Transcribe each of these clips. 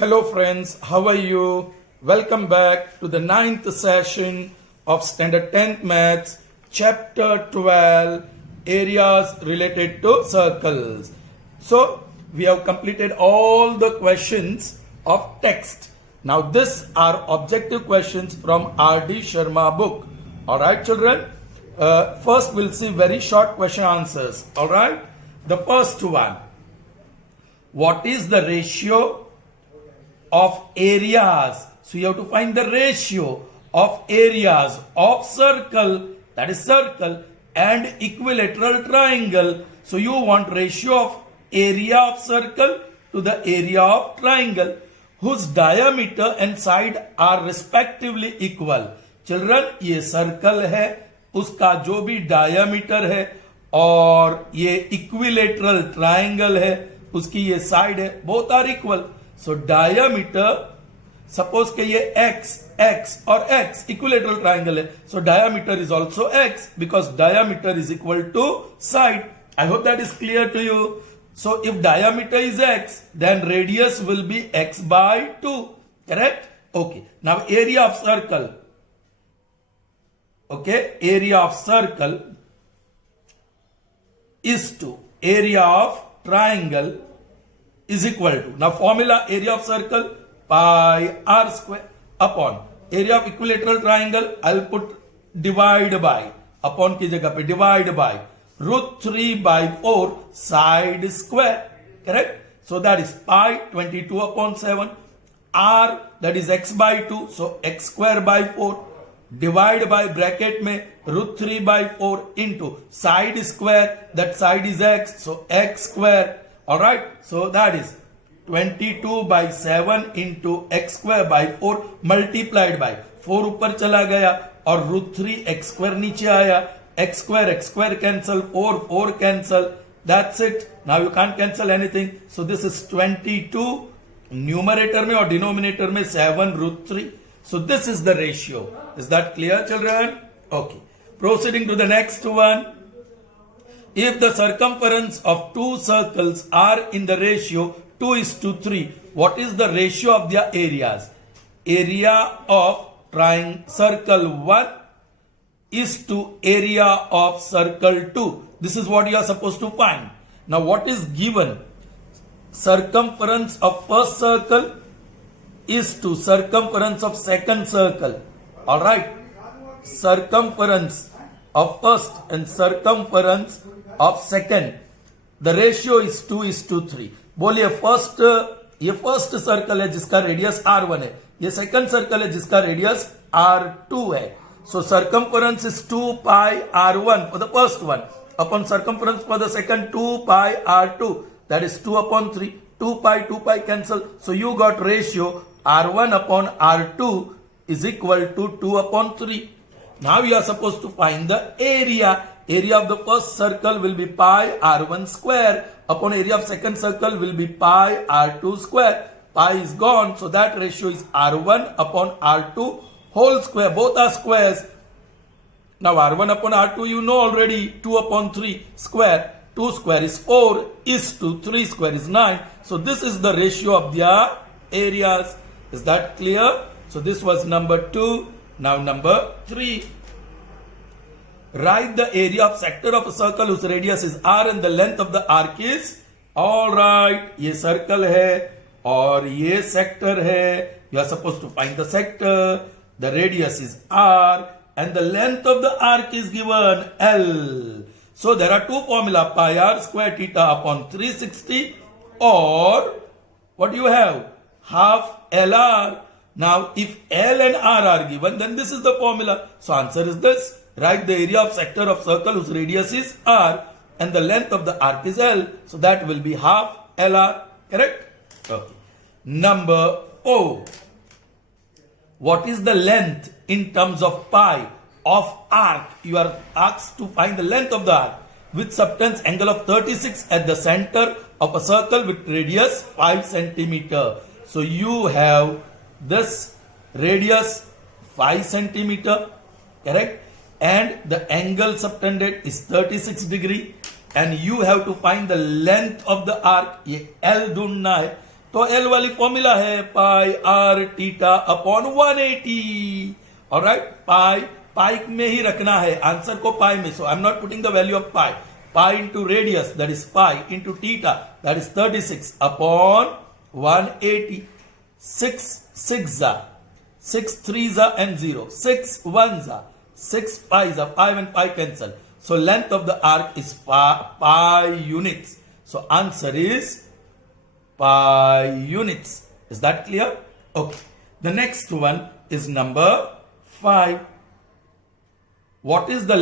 Hello friends, how are you? Welcome back to the ninth session of Standard 10th Maths, Chapter 12, Areas Related to Circles. So, we have completed all the questions of text. Now, these are objective questions from R.D. Sharma book. Alright children? First, we'll see very short question answers. Alright? The first one. What is the ratio of areas? So you have to find the ratio of areas of circle, that is circle, and equilateral triangle. So you want ratio of area of circle to the area of triangle whose diameter and side are respectively equal. Children, ये circle है, उसका जो भी diameter है और ये equilateral triangle है, उसकी ये side है, both are equal. So diameter, suppose कि ये x और x equilateral triangle है. So diameter is also x because diameter is equal to side. I hope that is clear to you. So if diameter is x, then radius will be x by 2. Correct? Okay. Now area of circle. Okay. Area of circle is to area of triangle is equal to, now formula area of circle pi r square upon area of equilateral triangle, I'll put divide by, upon की जगह पे divide by root 3 by 4 side square. Correct? So that is pi 22 upon 7, r that is x by 2, so x square by 4, divide by bracket में root 3 by 4 into side square, that side is x, so x square. Alright, so that is 22 by 7 into x square by 4 multiplied by 4 ऊपर चला गया और root 3 x square नीचे आया, x square cancel, 4 cancel, that's it. Now you can't cancel anything. So this is 22 numerator में और denominator में 7 root 3. So this is the ratio. Is that clear children? Okay. Proceeding to the next one. If the circumference of two circles are in the ratio 2:3, what is the ratio of their areas? Area of circle 1 is to area of circle 2. This is what you are supposed to find. Now what is given? Circumference of first circle is to circumference of second circle. Alright. Circumference of first and circumference of second, the ratio is 2:3. बोलिए first, ये first circle है जिसका radius r1 है, ये second circle है जिसका radius r2 है. So circumference is 2 pi r1 for the first one upon circumference for the second 2 pi r2, that is 2 upon 3, 2 pi cancel. So you got ratio r1 upon r2 is equal to 2 upon 3. Now you are supposed to find the area. Area of the first circle will be pi r1 square upon area of second circle will be pi r2 square. Pi is gone, so that ratio is r1 upon r2 whole square. Both are squares. Now r1 upon r2 you know already, 2 upon 3 square. 2 square is 4 is to 3 square is 9. So this is the ratio of their areas. Is that clear? So this was number 2. Now number 3. Write the area of sector of a circle whose radius is r and the length of the arc is. Alright, ये circle है और ये sector है. You are supposed to find the sector. The radius is r and the length of the arc is given L. So there are two formula, pi r square theta upon 360 or what do you have? Half LR. Now if L and R are given, then this is the formula. So answer is this. Write the area of sector of circle whose radius is r and the length of the arc is L. So that will be half LR. Correct? Okay. Number 4. What is the length in terms of pi of arc? You are asked to find the length of the arc with subtends angle of 36 at the center of a circle with radius 5 centimeter. So you have this radius 5 centimeter. Correct? And the angle subtended is 36 degree and you have to find the length of the arc. ये L ढूंढना है तो L वाली formula है pi R theta upon 180. Alright, pi में ही रखना है आंसर को, पाई में. So I am not putting the value of pi. Pi into radius that is pi into theta that is 36 upon 180. 6 3s and 0, 6 1s, 6 5s, 5 and 5 cancel. So length of the arc is pi units. So answer is pi units. Is that clear? Okay. The next one is number 5. What is the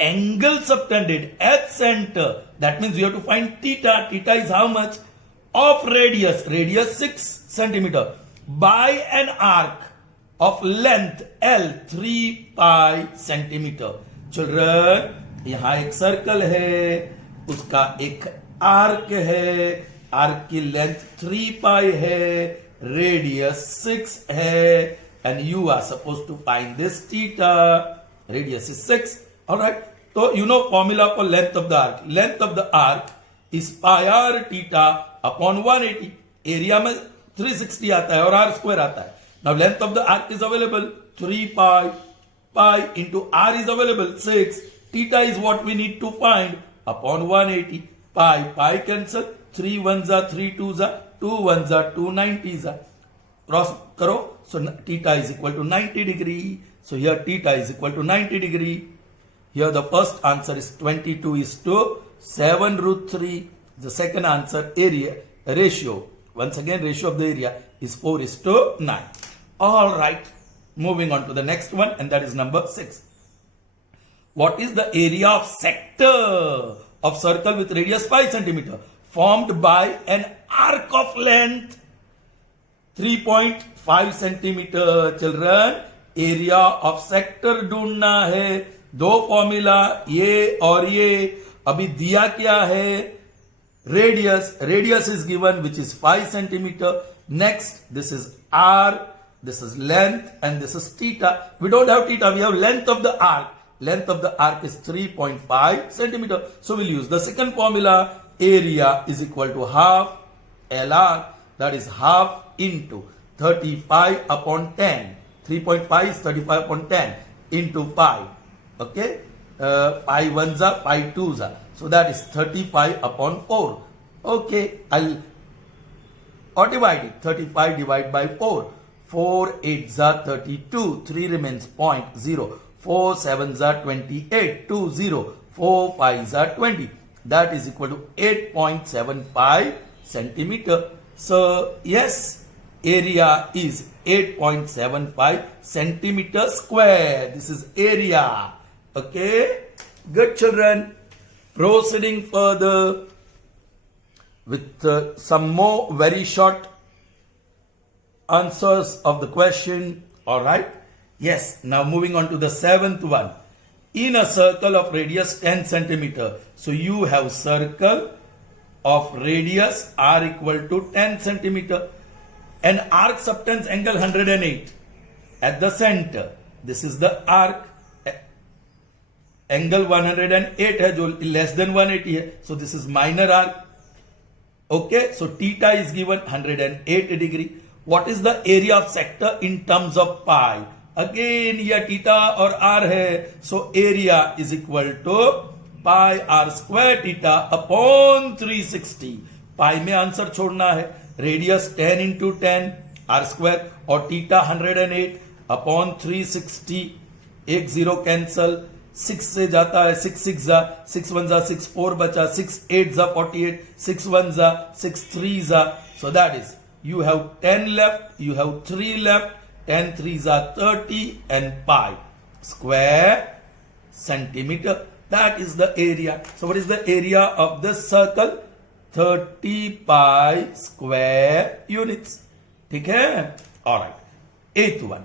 angle subtended at center? That means you have to find theta. Theta is how much? Of radius 6 centimeter by an arc of length L 3 pi centimeter. Children, यहां एक circle है, उसका एक arc है, arc की length 3 पाई है, radius 6 है, and you are supposed to find this theta. Radius is 6. Alright, so you know formula for length of the arc. Length of the arc is pi r theta upon 180. Area में 360 आता है और r square आता है. Now length of the arc is available 3 pi. Pi into r is available 6. Theta is what we need to find upon 180. Pi cancel. 3 1s are 3 2s are 2 1s are 2 90s are. Cross karo. So theta is equal to 90 degree. So here theta is equal to 90 degree. Here the first answer is 22 is to 7 root 3. The second answer area ratio. Once again ratio of the area is 4 is to 9. All right. Moving on to the next one, and that is number 6. What is the area of sector of circle with radius 5 centimeter formed by an arc of length 3.5 centimeter? Children, area of sector ढूंढना है. दो formula ये और ये. अभी दिया क्या है? Radius is given, which is 5 centimeter. Next, this is r. This is length and this is theta. We don't have theta, we have length of the arc. Length of the arc is 3.5 centimeter. So we'll use the second formula. Area is equal to half LR. That is half into 35 upon 10. 3.5 is 35 upon 10 into 5. Okay. 5 ones are 5 twos are. So that is 35 upon 4. Okay. Or divide it. 35 divided by 4. 4 8s are 32, 3 remains 0.0, 4 7s are 28, 2 0, 4 5s are 20. That is equal to 8.75 centimeter. So yes, area is 8.75 centimeter square. This is area. Okay, good children. Proceeding further with some more very short answers of the question. All right. Yes. Now moving on to the 7th one. In a circle of radius 10 centimeter. So you have circle of radius r equal to 10 centimeter. An arc subtends angle 108 at the center. This is the arc. Angle 108 है जो less than 180 है. So this is minor arc. Okay. So theta is given 108 degree. What is the area of sector in terms of pi? Again, यह theta और r है. So area is equal to pi r square theta upon 360. Pi में answer छोड़ना है. Radius 10 into 10 r square और theta 108 upon 360. एक 0 cancel. 6 से जाता है 6 6 जा 6 1 जा 6 4 बचा 6 8 जा 48 6 1 जा 6 3 जा. So that is, you have 10 left, you have 3 left, 10 3s are 30 and pi square centimeter. That is the area. So what is the area of this circle? 30 pi square units. ठीक है? Alright. 8th one.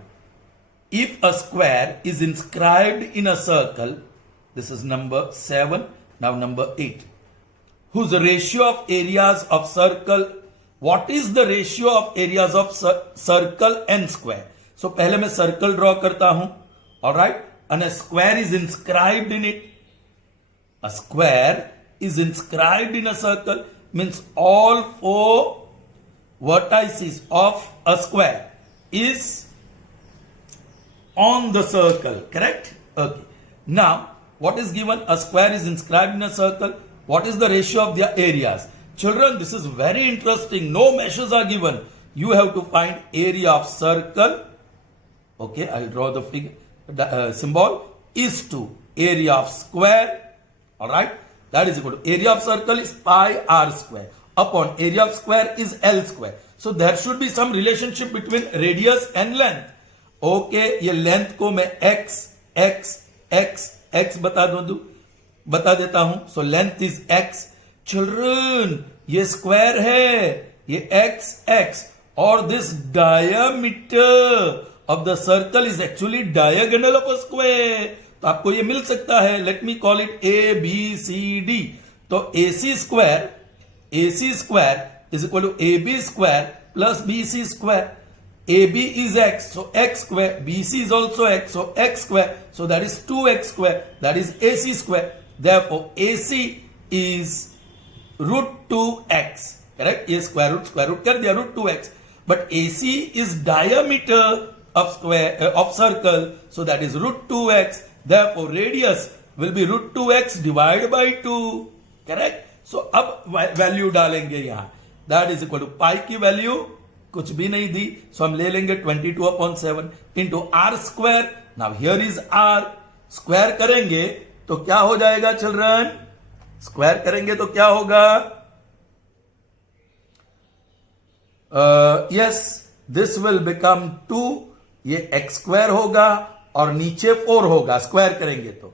If a square is inscribed in a circle, this is number 7, now number 8, whose ratio of areas of circle, what is the ratio of areas of circle and square? So पहले मैं circle draw करता हूं, alright, and a square is inscribed in it. A square is inscribed in a circle. means all four vertices of a square is on the circle, correct? Okay. Now, what is given? A square is inscribed in a circle. What is the ratio of their areas? Children, this is very interesting. No measures are given. You have to find area of circle. Okay, I'll draw the figure, symbol is to area of square. Alright, that is equal to area of circle is pi r square upon area of square is L square. So there should be some relationship between radius and length. Okay, ये length को मैं x बता देता हूं. So length is x. Children, ये square है, ये x और this diameter of the circle is actually diagonal of a square. तो आपको ये मिल सकता है. Let me call it ABCD. तो AC square is equal to AB square plus BC square. AB is x, so x square. BC is also x, so x square. So that is 2x square. That is AC square. Therefore, AC is root 2x. Correct? ये square root कर दिया root 2x. But AC is diameter of square of circle, so that is root 2x. Therefore, radius will be root 2x divided by 2. Correct? So अब value डालेंगे यहां. That is equal to pi की value कुछ भी नहीं दी, so हम ले लेंगे 22/7 into r square. Now here is r. Square करेंगे तो क्या हो जाएगा चिल्ड्रन? स्क्वायर करेंगे तो क्या होगा? Yes, this will become 2. ये x स्क्वायर होगा और नीचे 4 होगा स्क्वायर करेंगे तो,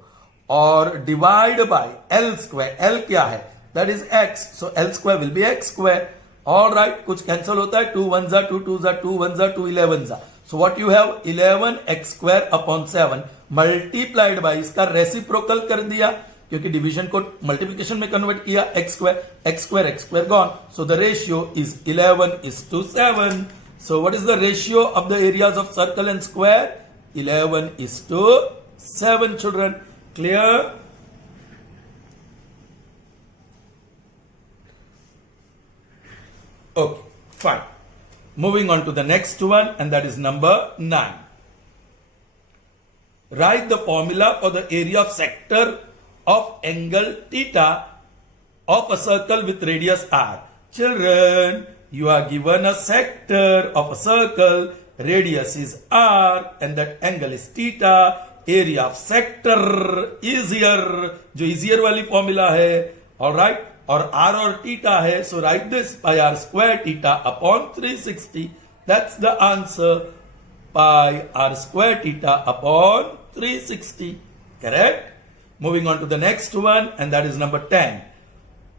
और divide by l square. l क्या है? That is x, so l square will be x square. All right, कुछ कैंसिल होता है. 2 1 जा 2 2 जा 2 1 जा 2 11 जा. So what you have 11x square upon 7 multiplied by इसका रेसिप्रोकल कर दिया क्योंकि डिवीजन को मल्टीप्लिकेशन में कन्वर्ट किया. x square gone. So the ratio is 11:7. So what is the ratio of the areas of circle and square? 11:7, children. Clear? Okay, fine. Moving on to the next one, and that is number 9. Write the formula for the area of sector of angle theta of a circle with radius r. Children, you are given a sector of a circle, radius is r and that angle is theta. Area of sector is here, जो easier वाली formula है. Alright, और r और theta है, so write this pi r square theta upon 360. That's the answer. Pi r square theta upon 360. Correct? Moving on to the next one, and that is number 10.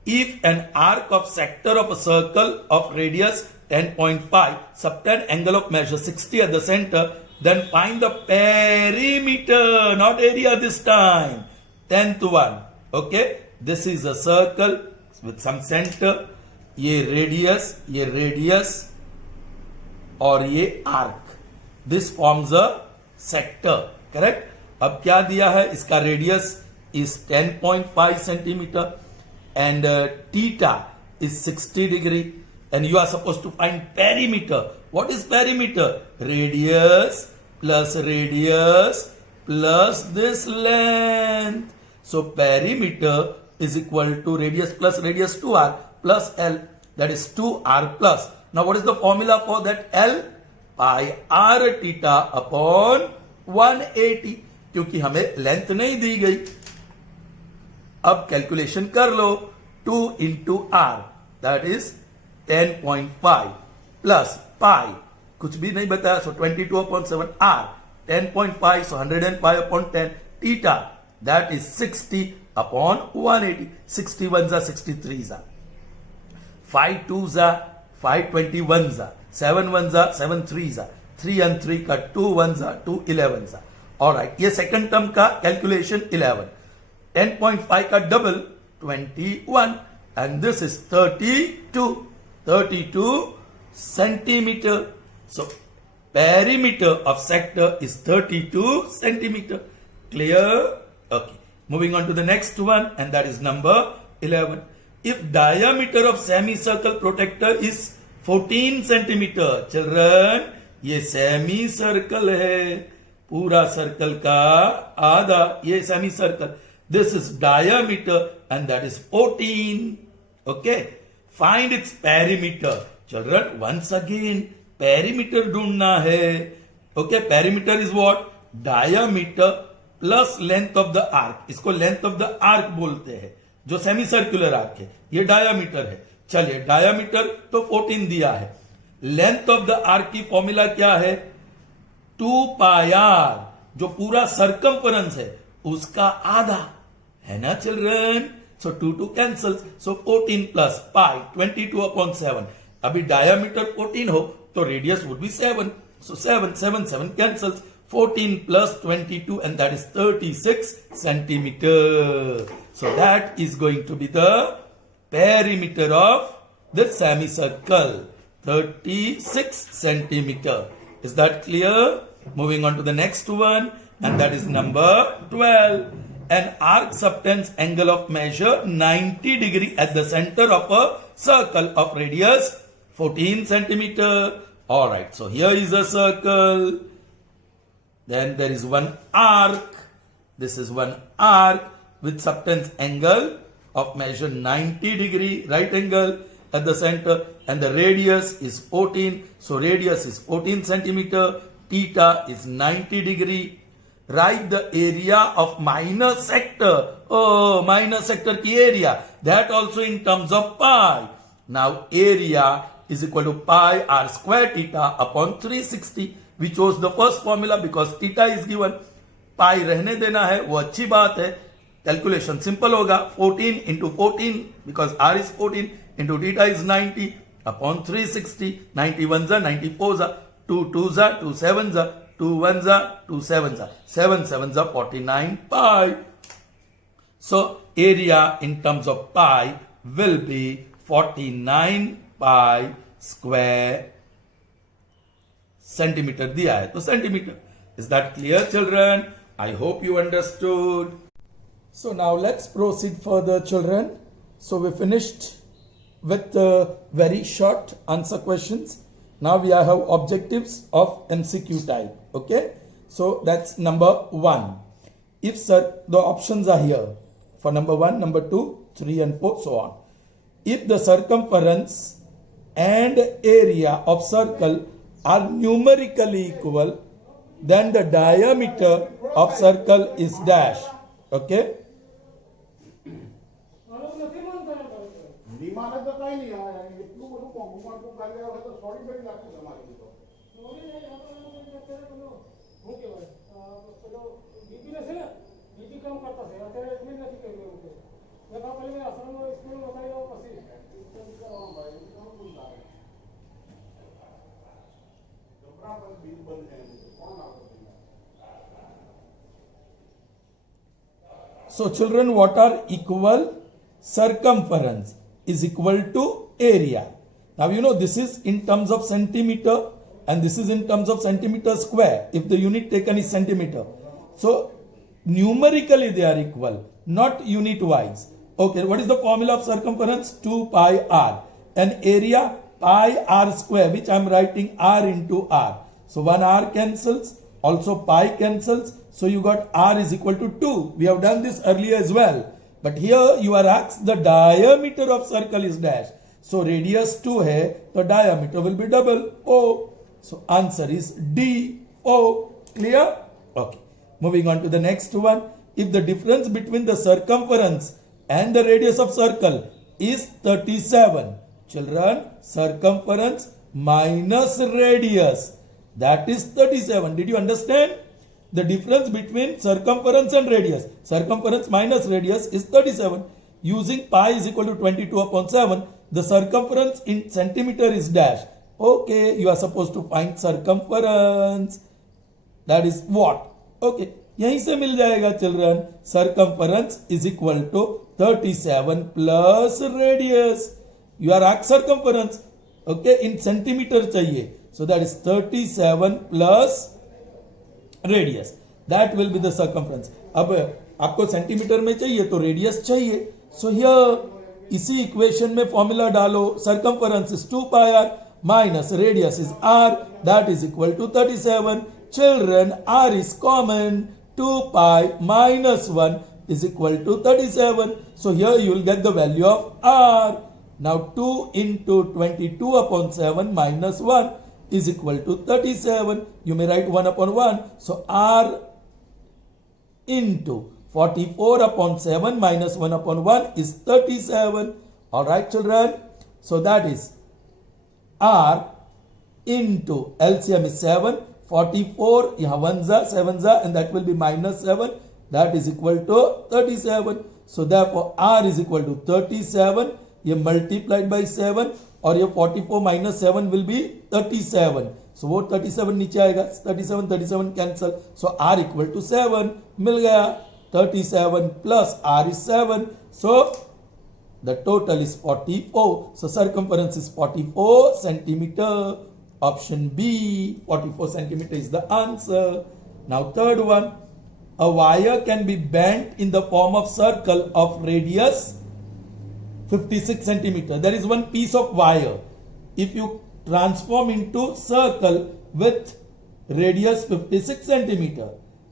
If an arc of sector of a circle of radius 10.5 subtend angle of measure 60 at the center, then find the perimeter, not area this time. 10th one. Okay, this is a circle with some center. ये radius और ये arc. This forms a sector. Correct? अब क्या दिया है? इसका radius is 10.5 centimeter. And theta is 60 degree, and you are supposed to find perimeter. What is perimeter? Radius plus this length. So perimeter is equal to radius plus radius 2r plus l, that is 2r plus. Now what is the formula for that l? Pi r theta upon 180. क्योंकि हमें length नहीं दी गई. अब calculation कर लो. 2 into r, that is 10.5 plus pi, कुछ भी नहीं बताया, so 22/7 r. 10.5, so 105 upon 10. Theta, that is 60 upon 180. 61 जा 63 जा, 5 2 जा 5 21 जा, 7 1 जा 7 3 जा, 3 and 3 का 2 1 जा 2 11 जा. ऑलराइट, ये सेकंड टर्म का कैलकुलेशन 11. 10.5 का double 21, and this is 32 centimeter. So perimeter of sector is 32 centimeter. Clear? Okay. Moving on to the next one, and that is number 11. if diameter of semicircle protector is 14 centimeter, children, ये semi circle है, पूरा circle का आधा, ये semi circle, this is diameter and that is 14. Okay, find its perimeter. Children, once again perimeter ढूंढना है. Okay, perimeter is what? Diameter plus length of the arc. इसको length of the arc बोलते हैं, जो semi circular arc है. ये diameter है. चलिए, डायामीटर तो 14 दिया है. लेंथ ऑफ द आर्क की फॉर्मूला क्या है? 2 पाई आर, जो पूरा सर्कमफरेंस है उसका आधा है ना चिल्ड्रन. सो 2 कैंसल्स, सो 14 प्लस पाई 22/7. अभी डायामीटर 14 हो तो radius would be 7. So 7 cancels. 14 plus 22 and that is 36 centimeter. So that is going to be the perimeter of the semicircle. 36 centimeter. Is that clear? Moving on to the next one, and that is number 12. An arc subtends angle of measure 90 degree at the center of a circle of radius 14 centimeter. Alright, so here is a circle. Then there is one arc. This is one arc with subtends angle of measure 90 degree, right angle at the center, and the radius is 14. So radius is 14 centimeter. Theta is 90 degree. Write the area of minor sector. Oh, minor sector ki area. That also in terms of pi. Now area is equal to pi r square theta upon 360. We chose the first formula because theta is given. Pi रहने देना है, वो अच्छी बात है. Calculation simple होगा. 14 into 14 because r is 14 into theta is 90 upon 360. 90 ones are 94s are 2 2s are 2 7s are 2 1s are 2 7s are 7 7s are 49 pi. So area in terms of pi will be 49 pi square centimeter दिया है तो centimeter. Is that clear children? I hope you understood. So now let's proceed further children. So we finished with very short answer questions. Now we have objectives of MCQ type. Okay, so that's number 1. If the options are here for number 1, number 2, 3 and 4, so on. If the circumference and area of circle are numerically equal, then the diameter of circle is dash. Okay. So children, what are equal? Circumference is equal to area. Now you know this is in terms of centimeter and this is in terms of centimeter square if the unit taken is centimeter. So numerically they are equal, not unit wise. Okay, what is the formula of circumference? 2 pi r. And area pi r square, which I am writing r into r. So one r cancels, also pi cancels. So you got r is equal to 2. We have done this earlier as well. But here you are asked the diameter of circle is dash. So radius 2 hai, the diameter will be double O. So answer is D, O. Clear? Okay. Moving on to the next one. If the difference between the circumference and the radius of circle is 37. Children, circumference minus radius, that is 37. Did you understand? The difference between circumference and radius, circumference minus radius is 37. Using pi is equal to 22/7, the circumference in centimeter is dash. Okay, you are supposed to find circumference. That is what? Okay, यहीं से मिल जाएगा children. Circumference is equal to 37 plus radius. You are asked circumference. Okay, in centimeter चाहिए. So that is 37 plus radius, that will be the circumference. अब आपको centimetre में चाहिए तो radius चाहिए. सो हियर इसी इक्वेशन में फॉर्मूला डालो, circumference is 2 pi r minus radius is r, that is equal to 37. Children, r is common, 2 pi minus 1 is equal to 37. So here you will get the value of r. Now 2 into 22 upon 7 minus 1 is equal to 37. You may write 1 upon 1. So r into 44 upon 7 minus 1 upon 1 is 37. Alright children. So that is r into LCM is 7. 44, यहाँ 1 जा, 7 जा, and that will be minus 7. That is equal to 37. So therefore r is equal to 37. ये multiplied by 7 और ये 44 minus 7 will be 37. So वो 37 नीचे आएगा, 37 cancel. So r equal to 7 मिल गया. 37 plus r is 7. So the total is 44. So circumference is 44 centimeter. Option B, 44 centimeter is the answer. Now third one, a wire can be bent in the form of circle of radius 56 centimeter. There is one piece of wire. If you transform into circle with radius 56 centimeter,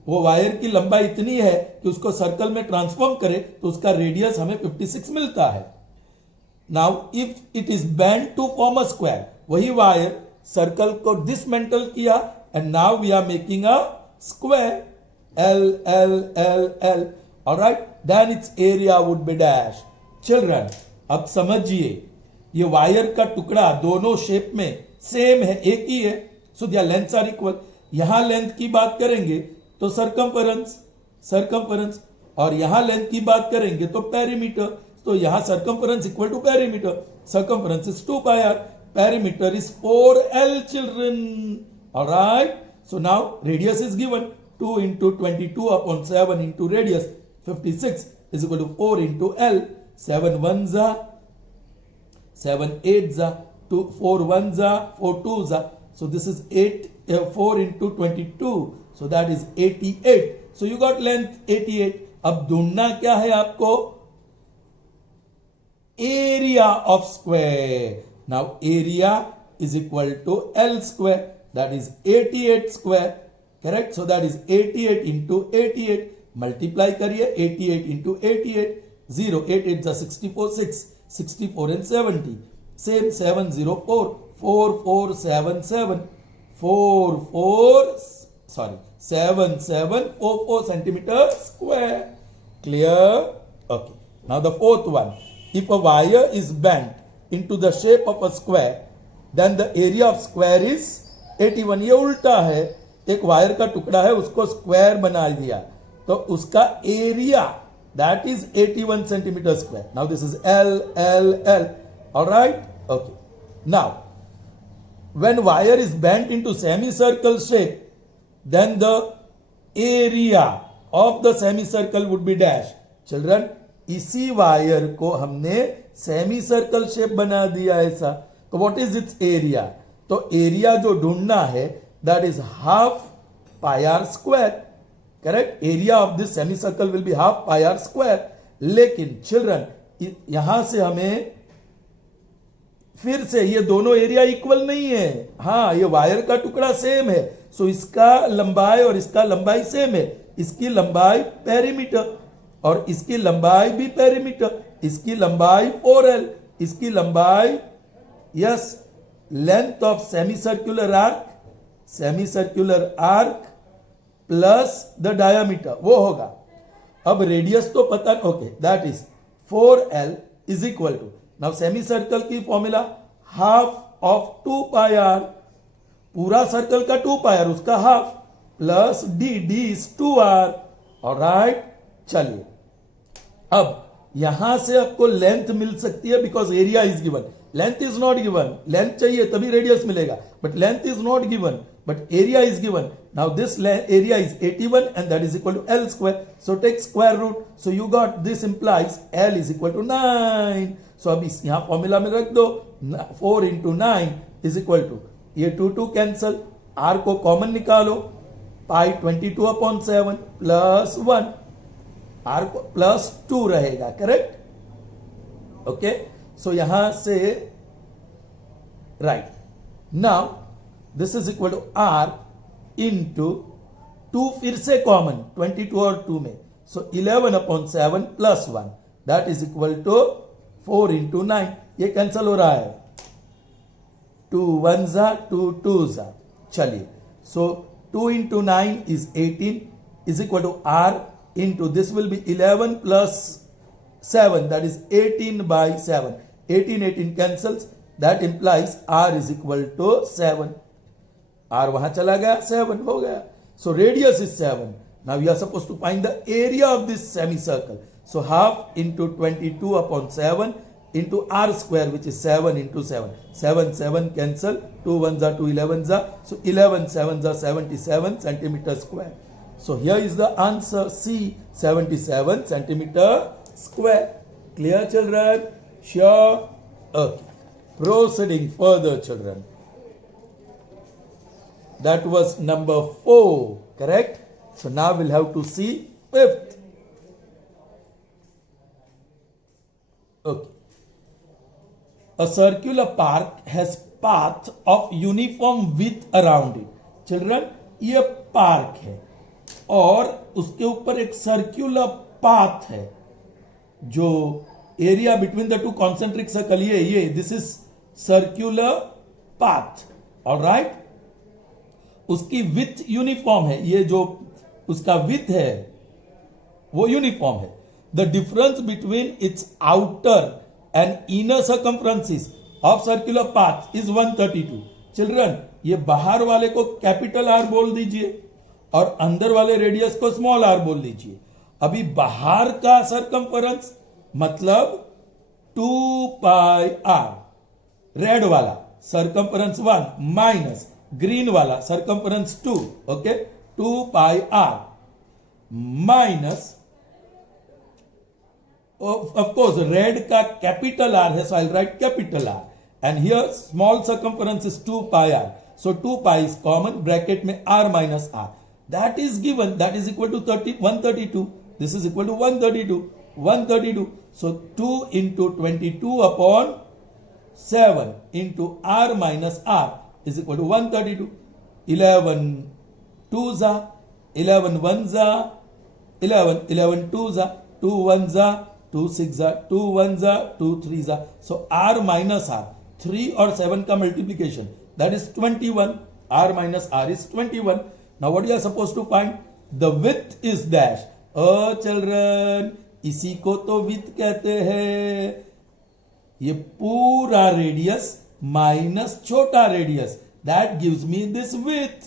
वो wire की लंबाई इतनी है कि उसको circle में transform करे तो उसका रेडियस हमें 56 मिलता है. Now if it is bend to form a square, वही वायर सर्कल को डिसमेंटल किया and now we are making a square. L L L L. Alright, then its area would be dash. Children, अब समझिए ये wire का टुकड़ा दोनों shape में सेम है, एक ही है. So their lengths are equal. यहां लेंथ की बात करेंगे तो सर्कमफरेंस और यहां लेंथ की बात करेंगे तो पेरीमीटर. तो यहां circumference equal to perimeter. Circumference is 2 pi r. Perimeter is 4L children. Alright. So now radius is given. 2 into 22 upon 7 into radius 56 is equal to 4 into L. 7 1s are, 7 8s are, 4 1s are, 4 2s are. So this is 4 into 22. So that is 88. So you got length 88. अब ढूंढना क्या है आपको? Area of square. Now area is equal to L square. That is 88 square. Correct? So that is 88 into 88. Multiply करिए 88 into 88. 0, 8 8 is 64, 6, 64 and 70. Same 7 0 4, 4 4 7 7, 4 4 sorry 7 7 4 4 centimeter square. Clear? Okay. Now the fourth one. If a wire is bent into the shape of a square, then the area of square is 81. ये उल्टा है, एक wire का टुकड़ा है उसको square बना दिया तो उसका area that is 81 centimetre square. Now this is L L L. Alright. Okay. Now when wire is bent into semi circle shape, then the area of the semi circle would be dash. Children, इसी wire को हमने semi circle shape बना दिया ऐसा, तो what is its area? तो area जो ढूंढना है that is half pi r square. Correct? Area of this semicircle will be half pi r square. लेकिन चिल्ड्रन यहां से हमें फिर से ये दोनों एरिया इक्वल नहीं है. हाँ, ये वायर का टुकड़ा सेम है, सो इसका लंबाई और इसका लंबाई सेम है. इसकी लंबाई पेरीमीटर और इसकी लंबाई भी पेरीमीटर. इसकी लंबाई 4L, इसकी लंबाई yes length of semicircular arc plus the diameter वो होगा. अब रेडियस तो पता, okay, that is 4L is equal to, now semi circle की formula half of 2 pi r. पूरा सर्कल का 2 pi r उसका half plus d is 2r. Alright. चलिए अब यहां से आपको लेंथ मिल सकती है because area is given. Length is not given. Length चाहिए तभी रेडियस मिलेगा, but length is not given, but area is given. Now this area is 81 and that is equal to L square. So take square root. So you got this implies L is equal to 9. So अब इस यहाँ formula में रख दो. 4 into 9 is equal to, ये 2 2 cancel, R को common निकालो, pi 22 upon 7 plus 1, R को प्लस 2 रहेगा. करेक्ट? ओके, सो यहां से right, now this is equal to R into 2 फिर से कॉमन 22 और 2 में, so 11 upon 7 plus 1 that is equal to 4 into 9. ये कैंसल हो रहा है, 2 1 जा 2 2 जा. चलिए, सो 2 into 9 is 18 is equal to r into this will be 11 plus 7 that is 18 by 7. 18 cancels, that implies r is equal to 7. r वहां चला गया, 7 हो गया. So radius is 7. Now we are supposed to find the area of this semicircle. So half into 22 upon 7 into r square, which is 7 into 7. 7 7 cancel, 2 1s are 2 11s are, so 11 7s are 77 centimeter square. So here is the answer, C, 77 centimeter square. Clear, children? Sure? Okay. Proceeding further, children. That was number 4, correct? So now we'll have to see 5th. Okay. A circular park has path of uniform width around it. Children, ये park है और उसके ऊपर एक circular path है. जो area between the two concentric circle ये this is circular path. Alright, उसकी विथ यूनिफॉर्म है, ये जो उसका विथ है वो यूनिफॉर्म है. The difference between its outer and inner circumferences of circular path is 132. Children, ये बाहर वाले को कैपिटल आर बोल दीजिए और अंदर वाले रेडियस को स्मॉल आर बोल दीजिए. अभी बाहर का सर्कमफरेंस मतलब 2 पाई आर, रेड वाला सर्कमफरेंस 1 माइनस ग्रीन वाला circumference 2. Okay, 2 pi R minus of course red का कैपिटल आर है, so I write capital R and here small circumference is 2 pi R. So 2 pi is common, bracket में r minus r. That is given, that is equal to 132. This is equal to 132. 132. So 2 into 22 upon 7 into r minus r is equal to 132. 11 2s are, 11 1s are, 11 2s are, 2 1s are, 2 6s are, 2 1s are, 2 3s are. So r minus r, 3 और 7 का multiplication, that is 21. r minus r is 21. Now what you are supposed to find? The width is dash. Oh children, इसी को तो width कहते हैं. ये पूरा radius minus छोटा radius, that gives me this width.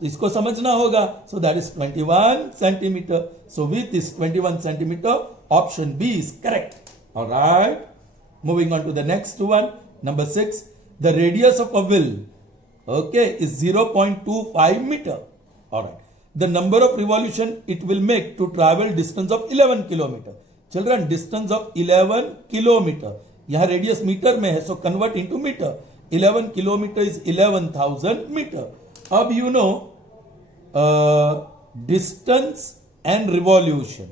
इसको समझना होगा. So that is 21 centimeter. So width is 21 centimeter. Option B is correct. All right. Moving on to the next one. Number 6. The radius of a wheel, okay, is 0.25 meter. All right. The number of revolution it will make to travel distance of 11 kilometer. Children, distance of 11 kilometer. यहाँ radius metre में है, so convert into meter. 11 kilometer is 11,000 meter. अब you know distance and revolution.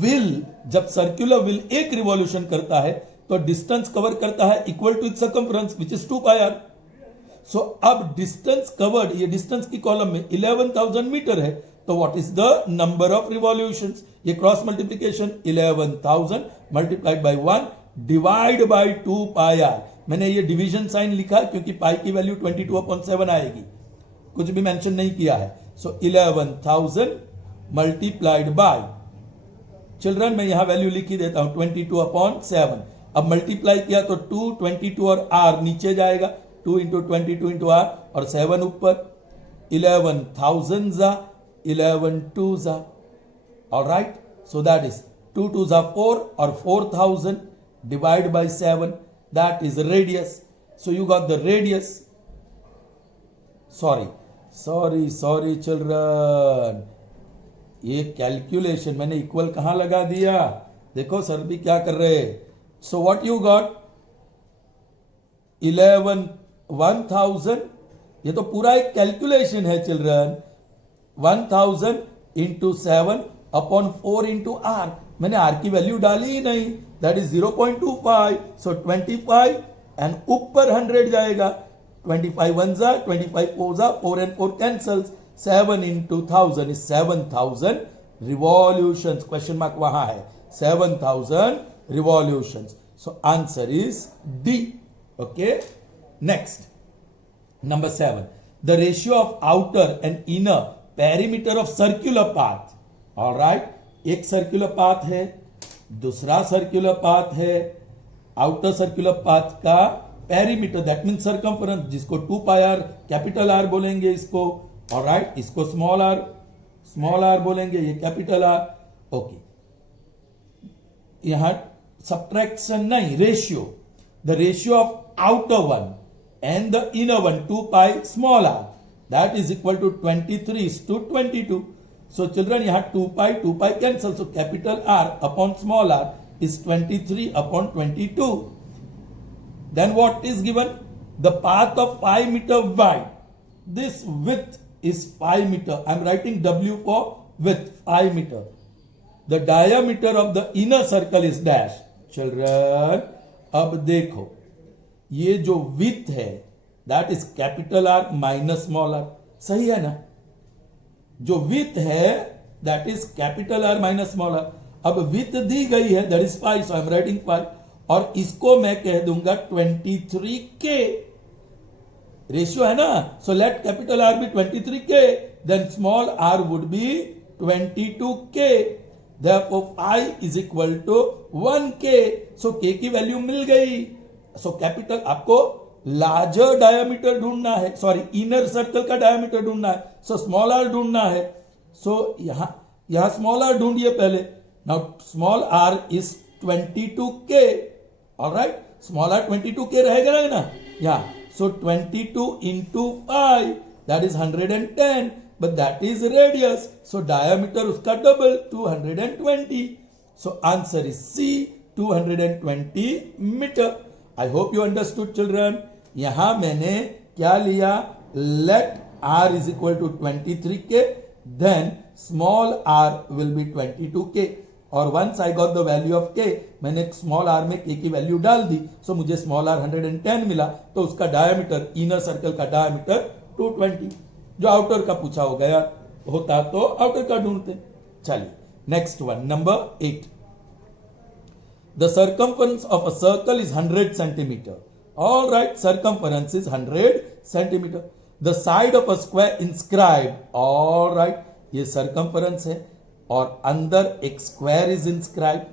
Will, जब circular wheel एक revolution करता है तो distance cover करता है equal to its circumference which is 2 pi R. So अब डिस्टेंस कवर्ड, ये डिस्टेंस की कॉलम में 11,000 मीटर है, तो what is the number of revolutions? ये cross multiplication 11,000 multiplied by 1 divide by 2 pi R. मैंने ये डिवीजन साइन लिखा क्योंकि पाई की वैल्यू 22/7 आएगी, कुछ भी मेंशन नहीं किया है. सो 11,000 मल्टीप्लाइड बाय, चिल्ड्रन मैं यहां वैल्यू लिख ही देता हूं 22/7. अब मल्टीप्लाई किया तो 2, 22 और r नीचे जाएगा, 2 इंटू 22 इंटू r और 7 ऊपर. 11,000 जा 11 2 जा. ऑलराइट, सो दैट इज 2 2 जा 4 और 4,000 divide by 7, that is radius. So you got the radius. Sorry children, ये कैलकुलेशन मैंने इक्वल कहां लगा दिया, देखो सर भी क्या कर रहे हैं. सो व्हाट यू गॉट 1,000, ये तो पूरा एक कैलकुलेशन है children. 1,000 into 7 upon 4 into R. मैंने आर की वैल्यू डाली ही नहीं, दैट इज 0.25, सो 25 एंड ऊपर 100 जाएगा, 25 1 जा 25 4 जा, 4 and 4 cancels, 7 into 1000 is 7000 revolutions, question mark वहां है, 7000 revolutions, so answer is D. Okay, next number 7, the ratio of outer and inner perimeter of circular path. All right, एक circular path है, दूसरा circular path है, outer circular path का perimeter that mean circumference, जिसको 2 पाई are capital R बोलेंगे इसको, alright, इसको small R बोलेंगे, ये कैपिटल आर. ओके, यहां सब्ट्रैक्शन नहीं, ratio, the ratio of outer one and the inner one 2 pi small R, that is equal to 23:22. So children, यहाँ 2 pi cancel, so capital R upon small r is 23/22. Then what is given? The path of 5 meter wide. This width is 5 meter. I am writing W for width, 5 meter. The diameter of the inner circle is dash. Children, अब देखो, ये जो width है, that is capital R minus small r. सही है ना? जो with है that is capital R minus small R. अब विथ दी गई है that is 5, so I am writing 5, और इसको मैं कह दूंगा 23K. रेशियो है ना, so let capital R be 23K, then small R would be 22K. Therefore 5 is equal to 1K. So K की वैल्यू मिल गई. सो कैपिटल, आपको लार्जर डायमीटर ढूंढना है, सॉरी इनर सर्कल का डायमीटर ढूंढना है, सो स्मॉल आर ढूंढना है. सो यहां स्मॉल आर ढूंढिए पहले. Now small R is 22K. Alright, small R 22K रहेगा ना यहाँ. So 22 into 5 that is 110, but that is radius, so diameter उसका double 220. So answer is C, 220 metre. I hope you understood children. यहां मैंने क्या लिया, let R is equal to 23K, then small r will be 22K, और once I got the value of K, मैंने small r में K की value डाल दी, सो मुझे स्मॉल r 110 मिला, तो उसका डायमीटर, इनर सर्कल का डायमीटर 220. जो आउटर का पूछा हो गया होता तो आउटर का ढूंढते. चलिए next one, number 8. The circumference of a circle is 100 centimeter. All right, circumference is 100 centimeter. The side of a square inscribed. All right, ये circumference है और अंदर एक square is inscribed.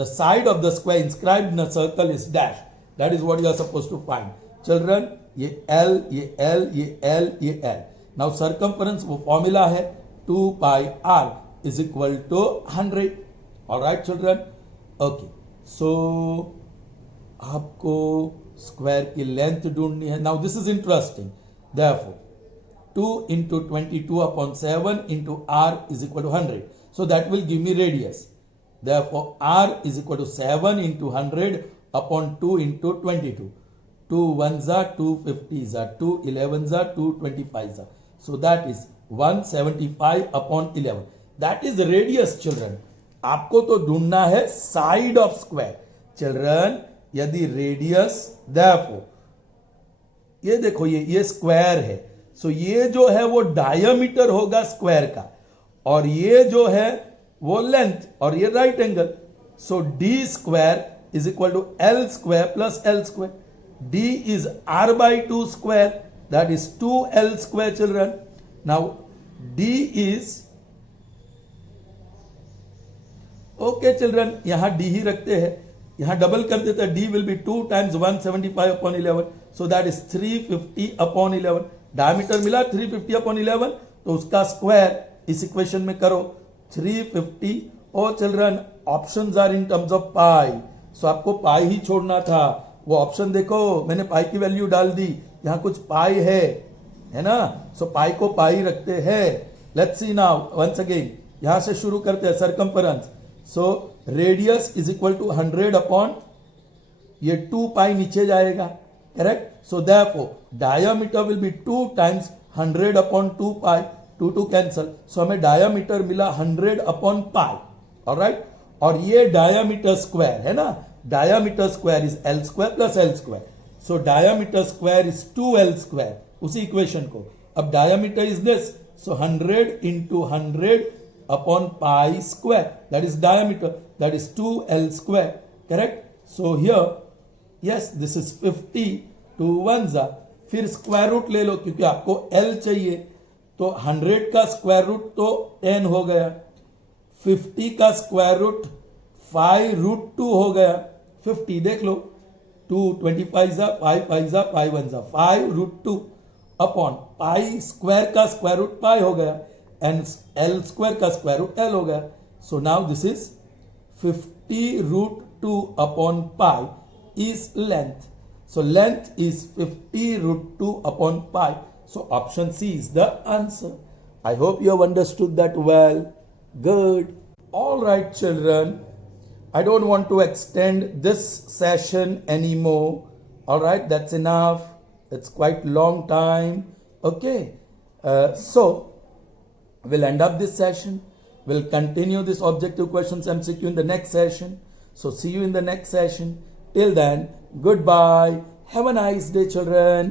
The side of the square inscribed in a circle is dash. That is what you are supposed to find. Children, ये L, ये L, ये L, ये L. Now circumference वो formula है 2 pi r is equal to 100. All right, children. Okay, सो आपको square की length ढूंढनी है. Now this is interesting. Therefore 2 into 22/7 into r is equal to 100, so that will give me radius. Therefore r is equal to 7 into 100/2 into 22. 2 1s are 250s are 2 11s are 225s are, so that is 175/11. that is the radius. Children, आपको तो ढूंढना है side of square. Children, यदि radius, therefore ये देखो, ये square है, सो ये जो है वो डायमीटर होगा स्क्वायर का, और ये जो है वो लेंथ, और ये right angle. So D square is equal to L square plus L square. D is r/2 square, that is 2l square. Children, now D is okay. Children, यहां डी ही रखते हैं, यहां डबल कर देते हैं. D will be 2 times 175/11, so that is 350/11. Diameter मिला 350/11, तो उसका स्क्वायर इस इक्वेशन में करो 350. और children, options are in terms of pi, so आपको पाई ही छोड़ना था. वो ऑप्शन देखो, मैंने पाई की वैल्यू डाल दी, यहां कुछ पाई है ना, सो पाई को पाई रखते हैं. Let's see now once again, यहां से शुरू करते हैं. Circumference, so radius is equal to 100 upon ये 2 पाई नीचे जाएगा, correct. So therefore diameter will be 2 times 100/2 pi, 2 cancel, so हमें डायमीटर मिला 100/पाई. ऑलराइट, और ये डायामीटर स्क्वायर है ना, diameter square is L square plus L square, so diameter square is 2l square, उसी इक्वेशन को. अब diameter is this, so 100 into 100 upon pi square, that is diameter, that is 2l square, correct. So here yes, this is 50, 2 1s are, फिर square root ले लो क्योंकि आपको l चाहिए, तो 100 का स्क्वायर रूट तो 10 हो गया, 50 का स्क्वायर रूट 5 रूट 2 हो गया, 50 देख लो, 2 25 5 5 5 1 5 रूट 2 अपॉन पाई स्क्वायर का स्क्वायर रूट पाई हो गया, एंड एल स्क्वायर का स्क्वायर रूट एल हो गया. So now this is 50 root 2 upon pi is length. So length is 50 root 2 upon pi. So option C is the answer. I hope you have understood that well. Good. All right, children. I don't want to extend this session anymore. All right, that's enough. It's quite long time. Okay. So we'll end up this session. We'll continue this objective questions MCQ in the next session. So see you in the next session. Till then, goodbye. Have a nice day, children.